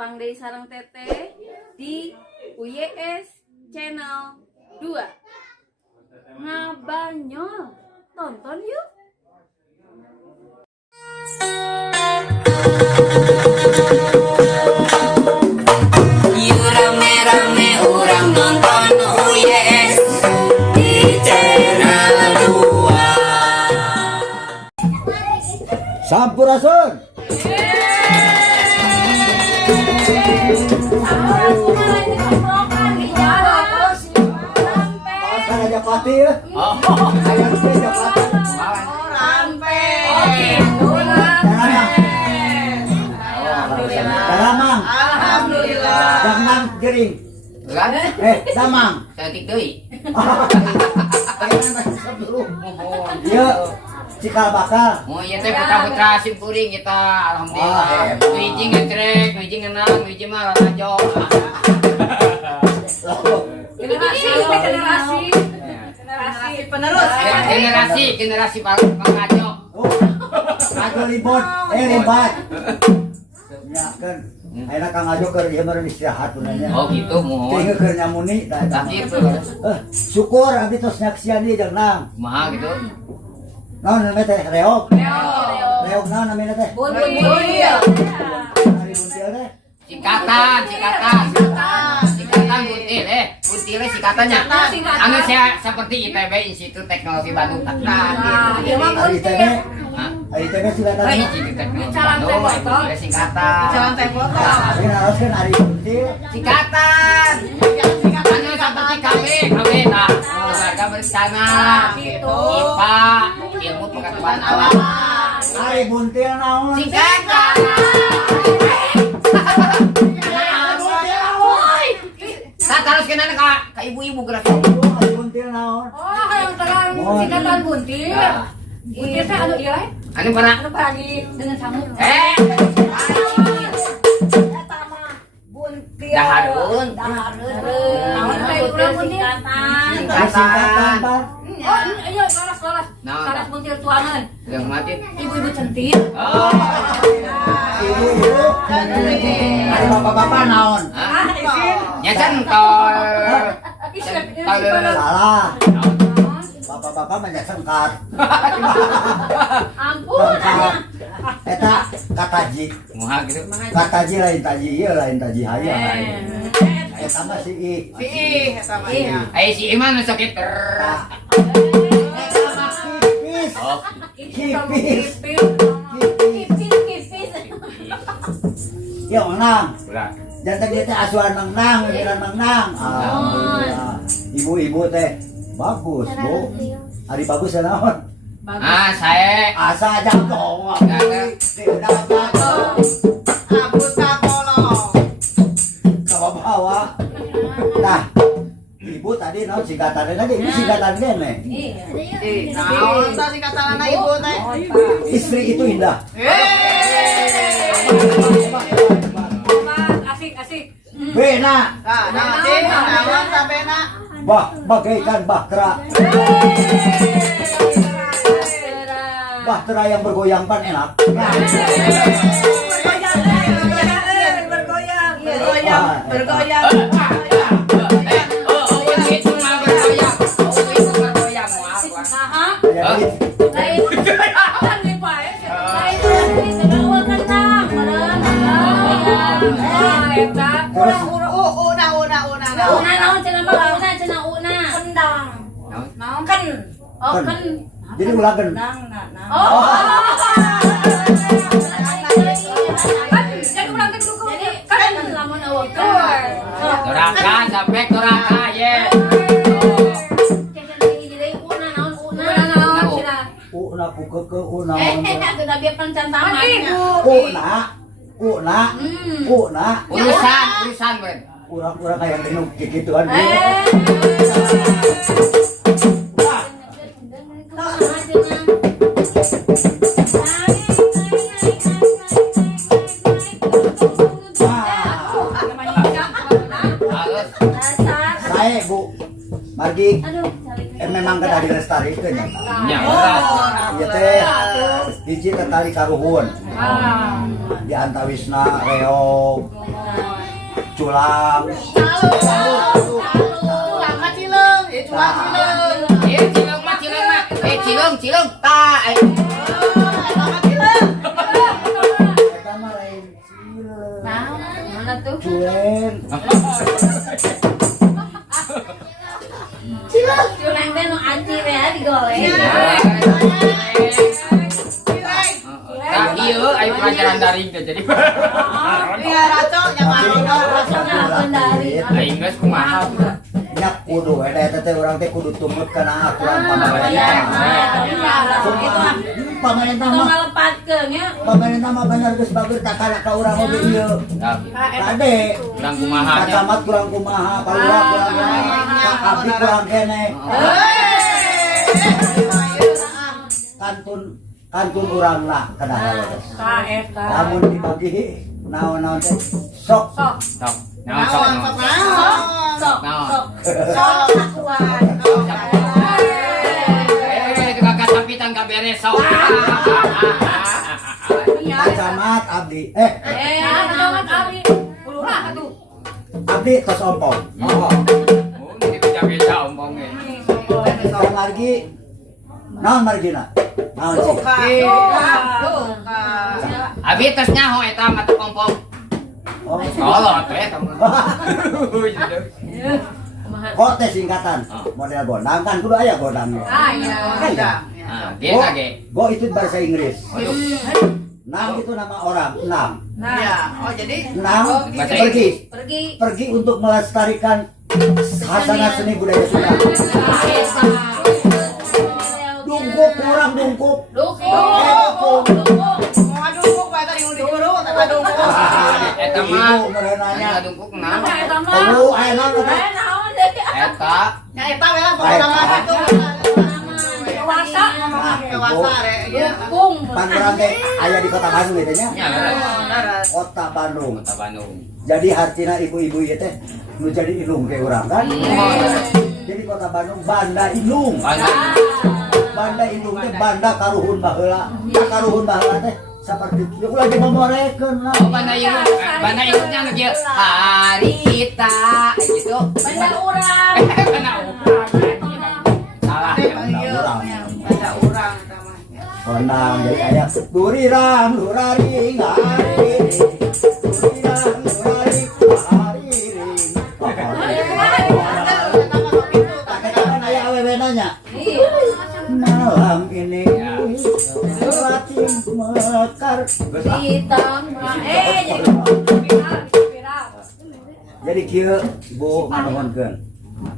Tepang Deui sareng Teteh di UYS Channel 2. Ngabanyol, tonton yuk. Yuk rame-rame urang nonton UYS di Channel 2. Sampurasun. Kan aja pati ya. Ayam teh Japati. Damang. Damang gering. Damang. Cantik deui. Iya, cikal bakal. Oh iya teh putra-putra simpuring kita alhamdulillah. Wiji ngetrek, wiji ngenang, wiji mah rajo. Generasi pengajo. Ngajo libot, libat. Ya kan, ayeuna Kang Ajo keur ieu meureun istirahat punanya. Oh gitu mohon. Teh keur nyamuni da. Tak gitu. Syukur abdi tos nyaksian ieu jeung nang. Kumaha gitu. Naon namanya teh? Reog. Reog naon namanya teh? Buntil. Hari buntil teh. Sikatan buntil buntilnya sikatannya. Anu seperti ITB Institut Teknologi Bandung. Hari ITB. Hari ITB singkatan. Institut Teknologi Bandung. Buntilnya singkatan. Ini haruskan hari buntil. Sikatan. Anu seperti KB nah. Keluarga berencana. IPA, ilmu pengetahuan alam. Hari buntil naon? Sikatan. Saya terus kenal ke ibu-ibu gerak. Hari buntil naon? Yang terang singkatan buntil. Buntil teh anu ieu Anu pernah? anu pagi dengan samuk. Daharun. Naon teh urang buntil? Singkatan Pak. Oh, iya laras. Naon? Laras buntil tuangan. Yang mati. Ibu-ibu centil. Oh. Ibu-ibu. Hari bapak-bapak naon? Ya centol. Salah. Bapak-bapak banyak sengkat. Ampun. Eta kataji. Muha gitu. Kataji lain taji ieu lain taji hayang. Eta mah si I. Ayo si Iman sakit ter. Eta mah kipis. Oh. Kipis. Kipis. Yo menang. Ulah. Jantan dia teh asuhan menang, pikiran menang. Alhamdulillah. Ibu-ibu teh bagus, Bu. Hari bagus ya naon? Ah, saya. Asa aja dong. Tidak kalau bawa. Nah, ibu tadi naon singkatannya tadi? Ini singkatan gene. Istri itu indah. Asik. Bena. Bagaikan bahtera. Bahtera yang bergoyang pan enak. Bergoyang. Itu mah bergoyang. Itu bergoyang. Jadi jadi ulagen. Doraka sampai doraka ye. Una pukeke una. Una. Urusan ber. Urang-urang kayak gini gituan. Margi Aduh, saling. memang kada dilestarikeun ya. Nya. Ieu teh hiji teh tali karuhun. Ah. Di antawisna reog, culang. Cilung mah. Cilung. Ta. Eta mah lain cileng. Nah, mana tuh? Culen. Curang teh nu ancir ya digoleng. Nah, ieu aya pelajaran daring teh jadi. Aing geus kumaha. Nya kudu eta teh urang teh kudu tumut kana aturan Iya, pamarentah. Pamarentah mah Ngalepatkeun nya. pamarentah mah bener geus bagus tak kalah ka urang oge ieu. Kade Urang kumaha nya. kacamat kurang kumaha, palura kurang kumaha, abdi kurang kene. Kantun urang lah kada halus. Lamun dibagi naon-naon teh sok. Sok. Nah, sok. Itu kakak sapitan ka beres sok. Kacamat abdi. Abdi tos ompong. Oh. Oh, ini beca-beca ompongnya. Kalau margi naon margina? Naon sih? Abi tos nyaho eta mah teu ompong. Oh. Kolot we eta mah. Kok teh singkatan model gondang kan kudu aya gondangnya. Ada. Ah, dia kage. Go itu bahasa Inggris. Waduh. Nam itu nama orang. Nam. Jadi Nam Bahasa pergi untuk melestarikan khasana seni budaya Sunda. Dungkuk kurang dungkuk. Eta mah Ibu merenanya. dungkuk naon? Tahu enak Eta pan urang teh aya di Kota Bandung gitu nya. nya Kota Bandung. Kota Bandung. Jadi hartina ibu-ibu ieu teh nu jadi ilung ke urang kan. Jadi Kota Bandung Banda Ilung. Banda Ilung teh banda karuhun baheula. Karuhun baheula teh saperti kieu ulah dimomorekeun lah. Oh, banda ilungnya nu kieu harita gitu. Banda urang. Banda urang. Salah. Konang jadi aya durirang luraring hari. Durirang luraring hari. Katakan aya awewe nanya. Malam ini latih mekar. Jadi kieu Bu manuhunkeun.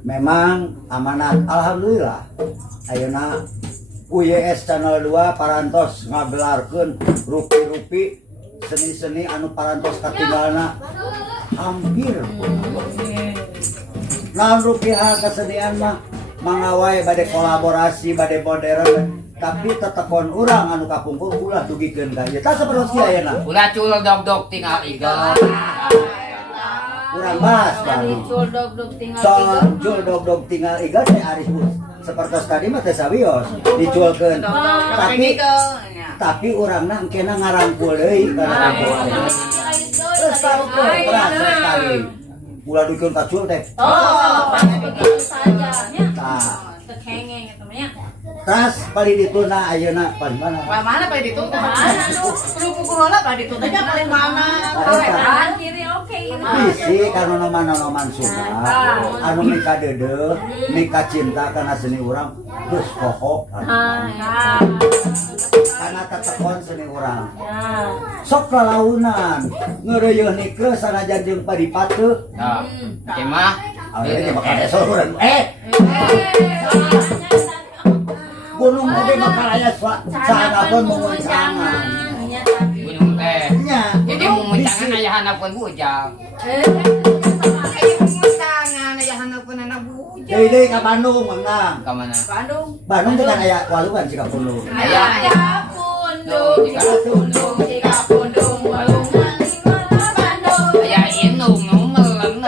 Memang amanat alhamdulillah ayeuna UYS Channel 2 parantos ngagelarkeun rupi-rupi seni-seni anu parantos katinggalna hampir. Naon rupiah kesenian mah mangawai bade kolaborasi bade modern tapi tetekon urang anu kapungkur ulah dugikeun ka ieu. Tah saperti ayeuna. Ulah cul dog tinggal igal. Urang bahas baru. Cul dog tinggal igal teh ari seperti tadi mah teh sawios dicuelkeun. Tapi urangna engkena ngarangkul deui kana rangkul. Terus tahu berasa sekali. Ulah dikeun ka cul teh. Tas paling dituna ayeuna paling mana? Mana paling dituna? Pukul heula paling dituna nya paling mana? Kanan kiri oke. Bisi karena noman Sunda anu mika deudeuh mika cinta kana seni urang geus pokok kana tetekon seni urang sok lalaunan ngeureuyeuh nikeuh sanajan jeung padipateu Nah, ieu mah awewe bakal desol urang gunung oge bakal aya saanapeun mumuncangan gunung teh. nya Jadi mumuncangan ayahanna pun bujang. Mumuncangan ayahanna pun anak bujang. deui ka Bandung Mang. Ka mana? Bandung teh kan aya walungan cika pundung. Aya. Aya indung nu meleng.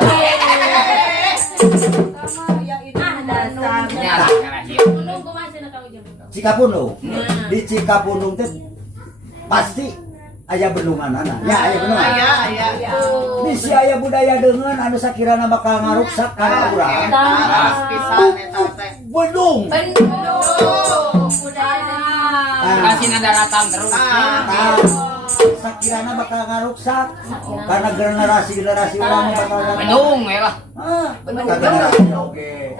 Cikapundung. Nah. Di Cikapundung teh pasti aya bendungan anak. Ya aya bendungan. Aya. Bisi aya budaya dengan anu sakirana bakal ngaruksak kana urang. Pisan eta teh. Bendung. Kasih daratan terus. Tah, sakirana bakal ngaruksak karena generasi urang bakal Bendung ya lah. Kata generasi oge.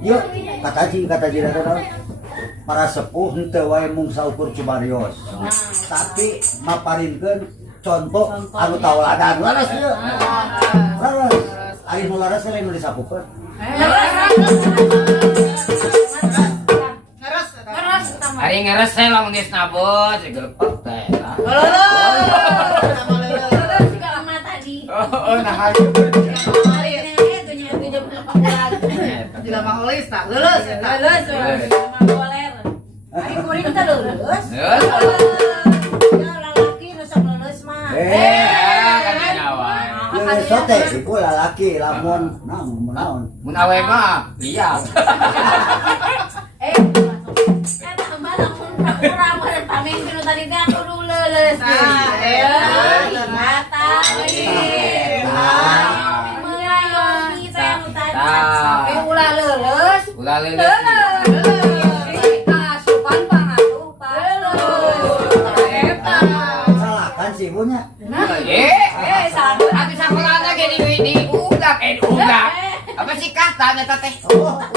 Yuk, kata ji para sepuh henteu wae mung saukur cumarios. Tapi maparinkeun contoh anu tauladan. Laras ieu. Laras. Ari nu laras lain nu disapukeun. Hari ngeres saya lamun geus nabot, gelepek teh. Oh, nah hari. Tidak mau leuleus tak? Leuleus eta. Ari kuring teh leuleus. Lalaki nu sok leuleus mah. Kan nyawa. Leuleus sote iku lalaki lamun naon. Mun awe mah iya. Ulah leuleus. Salahkan si ibunya. Habis sekolahnya gini di udak. Apa sih katanya teh?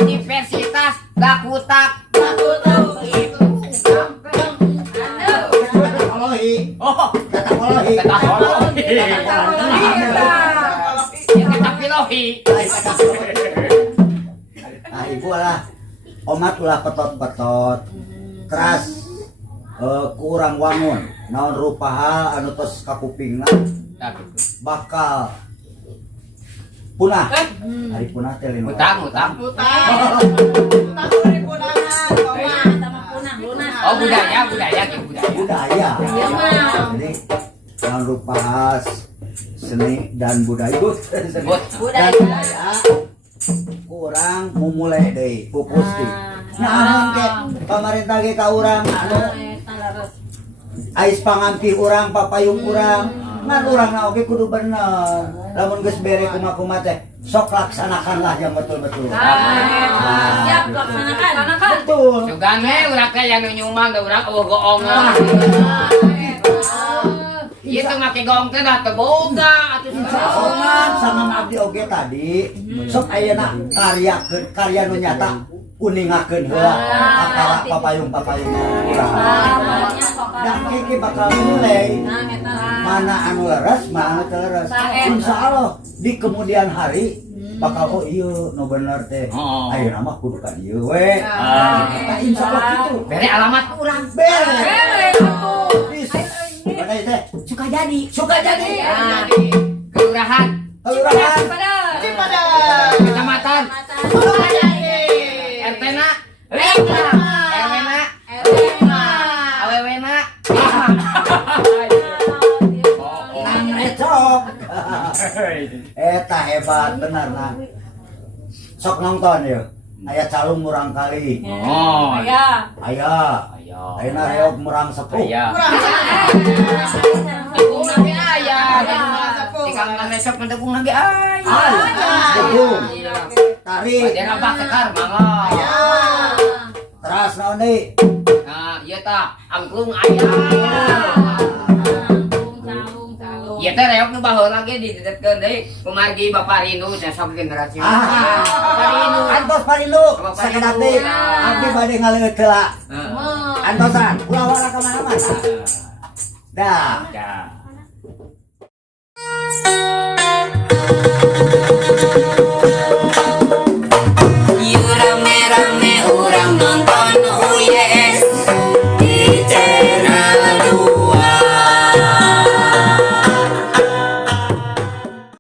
Universitas Dakutak. Katalohi. Oh, Katalohi. Kita pilohi. Nah ibu lah omat ulah petot-petot teras kurang wangun naon rupa hal anu tos kapupingna bakal punah hari punah teh lain Utang. Oh budaya gitu budaya. budaya jadi naon rupa hal seni dan budaya dan budaya kurang memulai deh pupus deh nah ke pemerintah ge ka urang anu ais pangampi urang papayung urang ngan urang na oge kudu bener lamun geus bere kumaha teh sok laksanakanlah yang betul-betul Siap laksanakan. betul Sugan we urang teh yang nyumbang da urang eueuh goong. Ieu teh make goong teh da teu boga atuh Saongan sangan abdi oge tadi sok ayeuna karya nu nyata kuningakeun heula akara papayung-papayung urang. Dan kiki bakal mulai mana anu leres, mana anu teu leres. Insyaallah di kemudian hari bakal oh iya nu bener teh. Ayeuna mah kudu ka dieu we. Insyaallah kitu. Bere alamat urang. Bere. Mana teh? Suka jadi. Kelurahan, kecamatan, RT-na, RW-na, AWW-na. Recok. Eta hebat bener nah. Sok nonton ya. Aya calung murang kali. Oh, Ya. Aya. Ayeuna reog murang sepuh. iya. Tepung lagi aya. Di kangen besok tepung lagi aya. Tepung. Tarik. Dia nambah tekar mangga. Teras naon deui? Nah, ieu tah angklung aya. Ieu teh reog nu baheula ge didetkeun deui kumargi Bapak Rindu sok generasi. Antos Parindu. Sakedap deui. Abdi bade ngaleut heula. Antosan, ulah wara ka mana-mana. Dah. Ya.